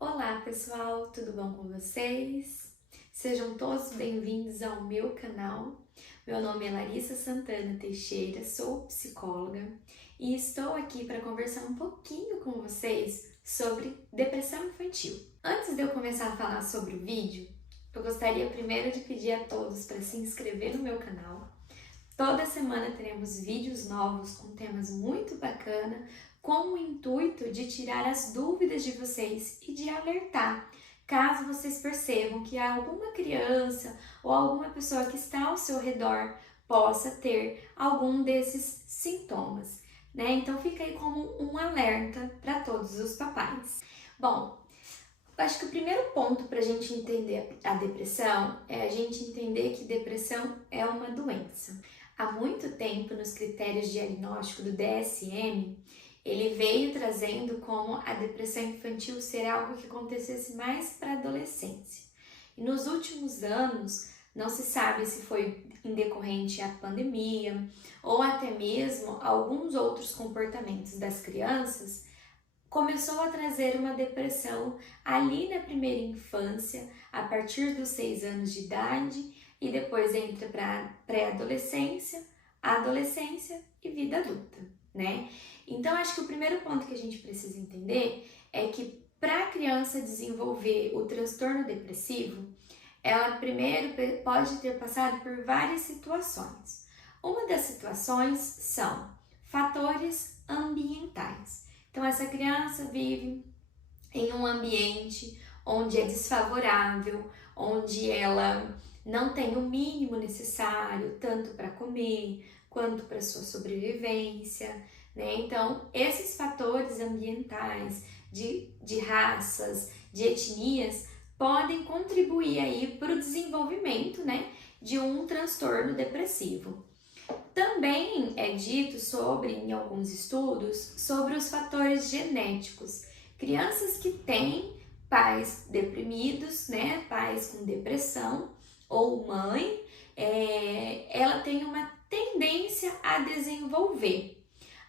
Olá pessoal, tudo bom com vocês? Sejam todos bem-vindos ao meu canal. Meu nome é Larissa Santana Teixeira, sou psicóloga e estou aqui para conversar um pouquinho com vocês sobre depressão infantil. Antes de eu começar a falar sobre o vídeo, eu gostaria primeiro de pedir a todos para se inscrever no meu canal. Toda semana teremos vídeos novos com temas muito bacanas, com o intuito de tirar as dúvidas de vocês e de alertar, caso vocês percebam que alguma criança ou alguma pessoa que está ao seu redor possa ter algum desses sintomas, né? Então fica aí como um alerta para todos os papais. Bom, acho que o primeiro ponto para a gente entender a depressão é a gente entender que depressão é uma doença. Há muito tempo, nos critérios de diagnóstico do DSM, ele veio trazendo como a depressão infantil ser algo que acontecesse mais para a adolescência. E nos últimos anos, não se sabe se foi em decorrente à pandemia ou até mesmo alguns outros comportamentos das crianças, começou a trazer uma depressão ali na primeira infância, a partir dos 6 anos de idade, e depois entra para pré-adolescência, adolescência e vida adulta, né? Então, acho que o primeiro ponto que a gente precisa entender é que para a criança desenvolver o transtorno depressivo, ela primeiro pode ter passado por várias situações. Uma das situações são fatores ambientais. Então, essa criança vive em um ambiente onde é desfavorável, onde ela não tem o mínimo necessário, tanto para comer quanto para sua sobrevivência, né? Então, esses fatores ambientais, de raças, de etnias, podem contribuir aí para o desenvolvimento, né, de um transtorno depressivo. Também é dito em alguns estudos, sobre os fatores genéticos. Crianças que têm pais deprimidos, né, pais com depressão, ou mãe, ela tem uma tendência a desenvolver.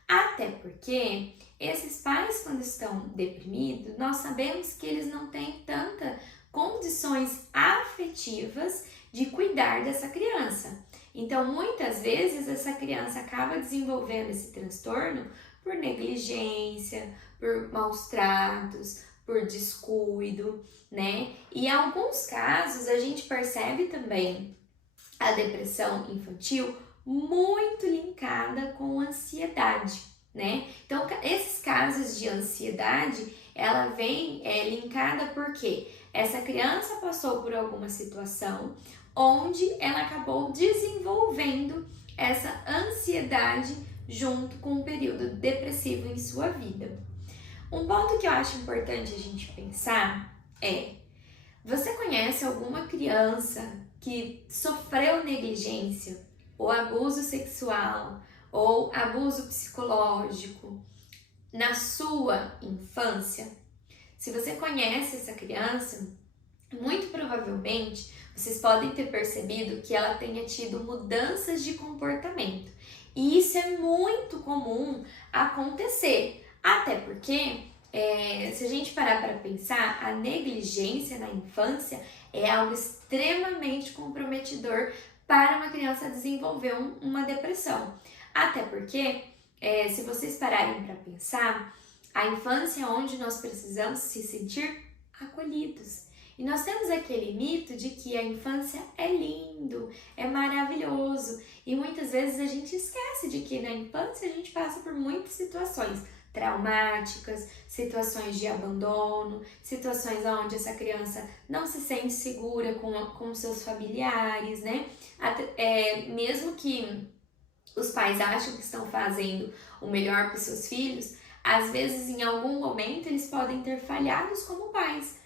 Até porque esses pais, quando estão deprimidos, nós sabemos que eles não têm tantas condições afetivas de cuidar dessa criança. Então, muitas vezes, essa criança acaba desenvolvendo esse transtorno por negligência, por maus tratos, por descuido, né? E em alguns casos, a gente percebe também a depressão infantil muito linkada com ansiedade, né? Então, esses casos de ansiedade, ela vem linkada porque essa criança passou por alguma situação onde ela acabou desenvolvendo essa ansiedade junto com um período depressivo em sua vida. Um ponto que eu acho importante a gente pensar é: você conhece alguma criança que sofreu negligência, ou abuso sexual, ou abuso psicológico na sua infância? Se você conhece essa criança, muito provavelmente vocês podem ter percebido que ela tenha tido mudanças de comportamento. E isso é muito comum acontecer, até porque se a gente parar para pensar, a negligência na infância é algo extremamente comprometedor para uma criança desenvolver uma depressão. Até porque, se vocês pararem para pensar, a infância é onde nós precisamos se sentir acolhidos. E nós temos aquele mito de que a infância é lindo, é maravilhoso, e muitas vezes a gente esquece de que na infância a gente passa por muitas situações traumáticas, situações de abandono, situações onde essa criança não se sente segura com seus familiares, né? Mesmo que os pais acham que estão fazendo o melhor para os seus filhos, às vezes em algum momento eles podem ter falhados como pais,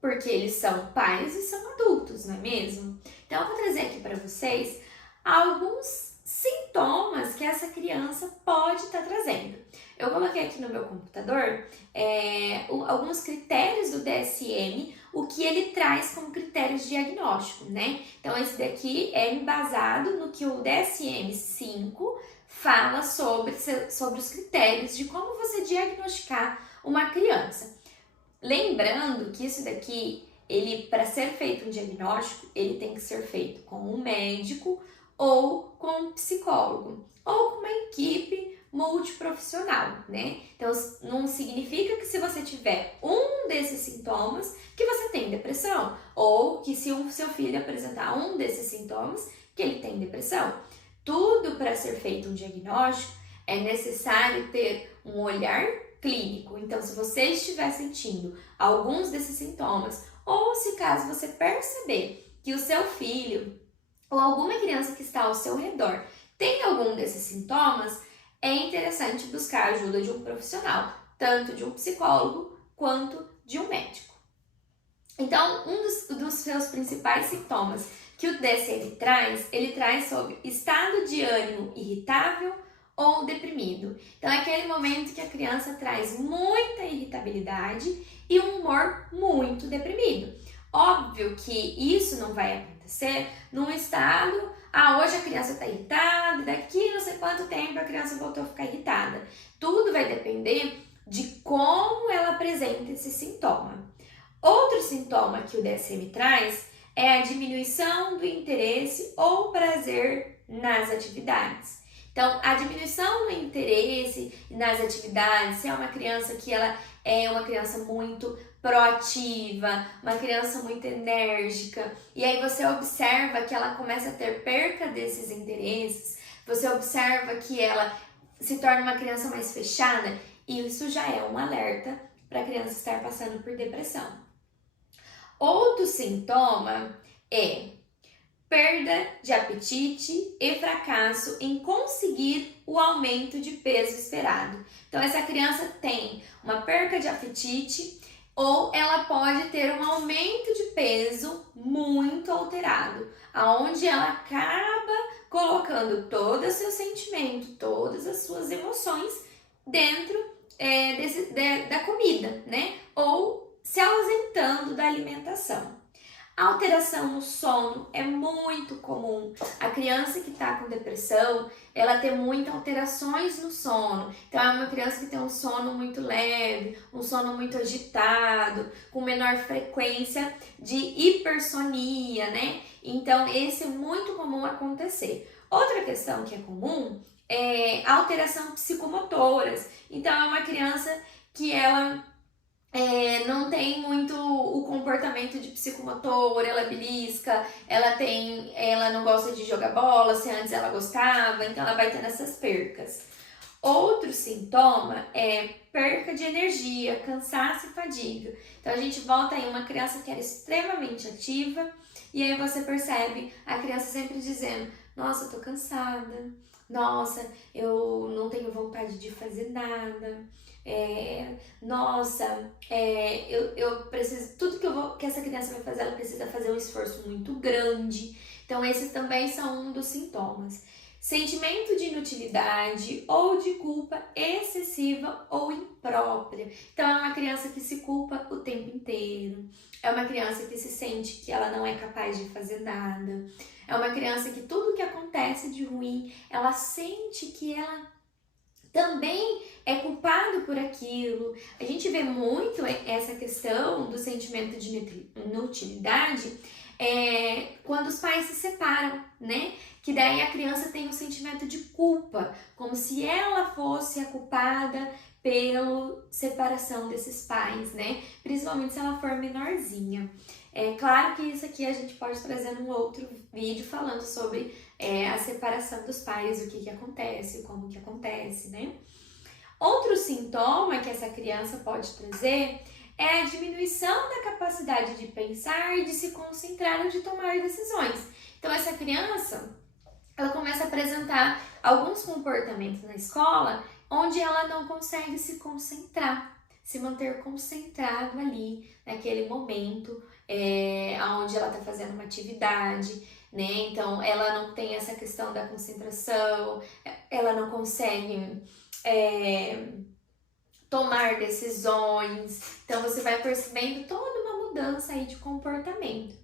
porque eles são pais e são adultos, não é mesmo? Então eu vou trazer aqui para vocês alguns sintomas que essa criança pode estar trazendo. Eu coloquei aqui no meu computador alguns critérios do DSM, o que ele traz como critérios de diagnóstico, né? Então esse daqui é embasado no que o DSM-5 fala sobre os critérios de como você diagnosticar uma criança. Lembrando que isso daqui, ele, para ser feito um diagnóstico, ele tem que ser feito com um médico ou com um psicólogo ou com uma equipe multiprofissional, né? Então, não significa que se você tiver um desses sintomas que você tem depressão, ou que se o seu filho apresentar um desses sintomas, que ele tem depressão. Tudo para ser feito um diagnóstico é necessário ter um olhar clínico. Então, se você estiver sentindo alguns desses sintomas, ou se caso você perceber que o seu filho ou alguma criança que está ao seu redor tem algum desses sintomas, é interessante buscar a ajuda de um profissional, tanto de um psicólogo quanto de um médico. Então, um dos seus principais sintomas que o DSM traz, ele traz sobre estado de ânimo irritável ou deprimido. Então, é aquele momento que a criança traz muita irritabilidade e um humor muito deprimido. Óbvio que isso não vai acontecer num estado, hoje a criança está irritada, daqui não sei quanto tempo a criança voltou a ficar irritada. Tudo vai depender de como ela apresenta esse sintoma. Outro sintoma que o DSM traz é a diminuição do interesse ou prazer nas atividades. Então, a diminuição do interesse nas atividades, se é uma criança que ela é uma criança muito proativa, uma criança muito enérgica, e aí você observa que ela começa a ter perca desses interesses, você observa que ela se torna uma criança mais fechada, e isso já é um alerta para a criança estar passando por depressão. Outro sintoma é perda de apetite e fracasso em conseguir o aumento de peso esperado. Então, essa criança tem uma perca de apetite ou ela pode ter um aumento de peso muito alterado, aonde ela acaba colocando todo o seu sentimento, todas as suas emoções dentro da comida, né? Ou se ausentando da alimentação. A alteração no sono é muito comum. A criança que está com depressão, ela tem muitas alterações no sono. Então, é uma criança que tem um sono muito leve, um sono muito agitado, com menor frequência de hipersonia, né? Então, esse é muito comum acontecer. Outra questão que é comum é a alteração psicomotoras. Então, é uma criança que ela não tem muito o comportamento de psicomotor, ela belisca, ela não gosta de jogar bola, se antes ela gostava, então ela vai tendo essas percas. Outro sintoma é perca de energia, cansaço e fadiga. Então a gente volta em uma criança que era extremamente ativa e aí você percebe a criança sempre dizendo: nossa, eu tô cansada, nossa, eu não tenho vontade de fazer nada. Eu preciso, tudo que essa criança vai fazer, ela precisa fazer um esforço muito grande. Então, esses também são um dos sintomas. Sentimento de inutilidade ou de culpa excessiva ou imprópria. Então, é uma criança que se culpa o tempo inteiro. É uma criança que se sente que ela não é capaz de fazer nada. É uma criança que tudo que acontece de ruim, ela sente que ela também é culpado por aquilo. A gente vê muito essa questão do sentimento de inutilidade quando os pais se separam, né? Que daí a criança tem um sentimento de culpa, como se ela fosse a culpada pela separação desses pais, né? Principalmente se ela for menorzinha. É claro que isso aqui a gente pode trazer num outro vídeo falando sobre a separação dos pais, o que acontece, como que acontece, né? Outro sintoma que essa criança pode trazer é a diminuição da capacidade de pensar e de se concentrar ou de tomar decisões. Então, essa criança, ela começa a apresentar alguns comportamentos na escola onde ela não consegue se concentrar, se manter concentrado ali naquele momento, onde ela está fazendo uma atividade, né? Então, ela não tem essa questão da concentração, ela não consegue tomar decisões. Então, você vai percebendo toda uma mudança aí de comportamento.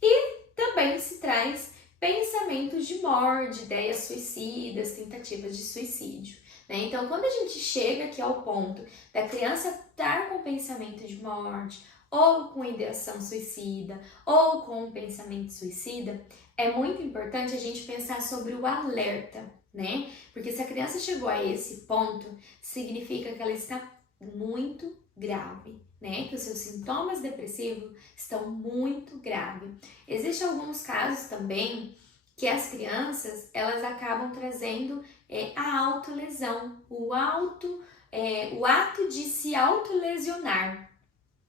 E também se traz pensamentos de morte, ideias suicidas, tentativas de suicídio. né? Então, quando a gente chega aqui ao ponto da criança estar com pensamento de morte, ou com ideação suicida, ou com um pensamento suicida, é muito importante a gente pensar sobre o alerta, né? Porque se a criança chegou a esse ponto, significa que ela está muito grave, né? Que os seus sintomas depressivos estão muito graves. Existem alguns casos também que as crianças, elas acabam trazendo a autolesão, o ato de se autolesionar,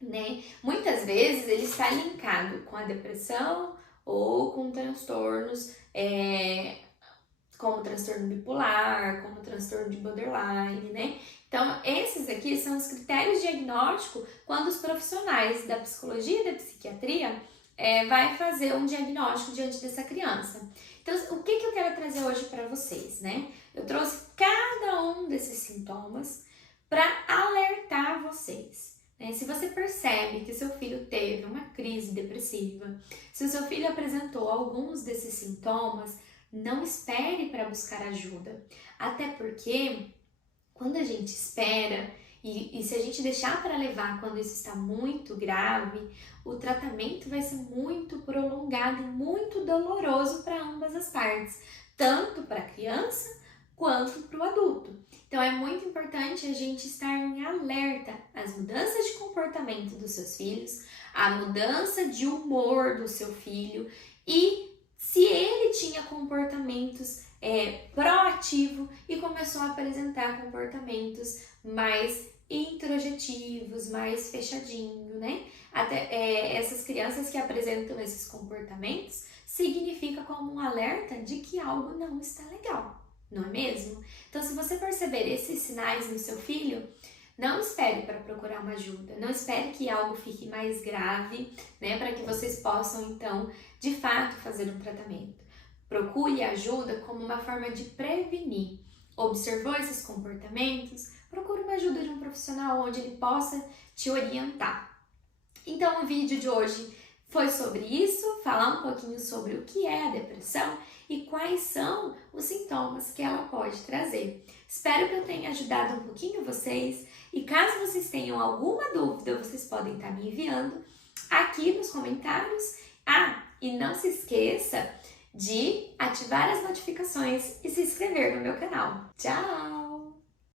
né? Muitas vezes ele está linkado com a depressão ou com transtornos, como transtorno bipolar, como transtorno de borderline, né? Então, esses aqui são os critérios diagnósticos quando os profissionais da psicologia e da psiquiatria vai fazer um diagnóstico diante dessa criança. Então, o que eu quero trazer hoje para vocês, né? Eu trouxe cada um desses sintomas para alertar vocês. Se você percebe que seu filho teve uma crise depressiva, se o seu filho apresentou alguns desses sintomas, não espere para buscar ajuda. Até porque, quando a gente espera, e se a gente deixar para levar quando isso está muito grave, o tratamento vai ser muito prolongado e muito doloroso para ambas as partes, tanto para a criança quanto para o adulto. Então é muito importante a gente estar em alerta às mudanças de comportamento dos seus filhos, à mudança de humor do seu filho e se ele tinha comportamentos proativos e começou a apresentar comportamentos mais introjetivos, mais fechadinho, né? Até essas crianças que apresentam esses comportamentos significa como um alerta de que algo não está legal, não é mesmo? Então, se você perceber esses sinais no seu filho, não espere para procurar uma ajuda, não espere que algo fique mais grave, né, para que vocês possam, então, de fato, fazer um tratamento. Procure ajuda como uma forma de prevenir. Observou esses comportamentos? Procure uma ajuda de um profissional onde ele possa te orientar. Então, o vídeo de hoje foi sobre isso, falar um pouquinho sobre o que é a depressão e quais são os sintomas que ela pode trazer. Espero que eu tenha ajudado um pouquinho vocês e caso vocês tenham alguma dúvida, vocês podem estar me enviando aqui nos comentários. E não se esqueça de ativar as notificações e se inscrever no meu canal. Tchau!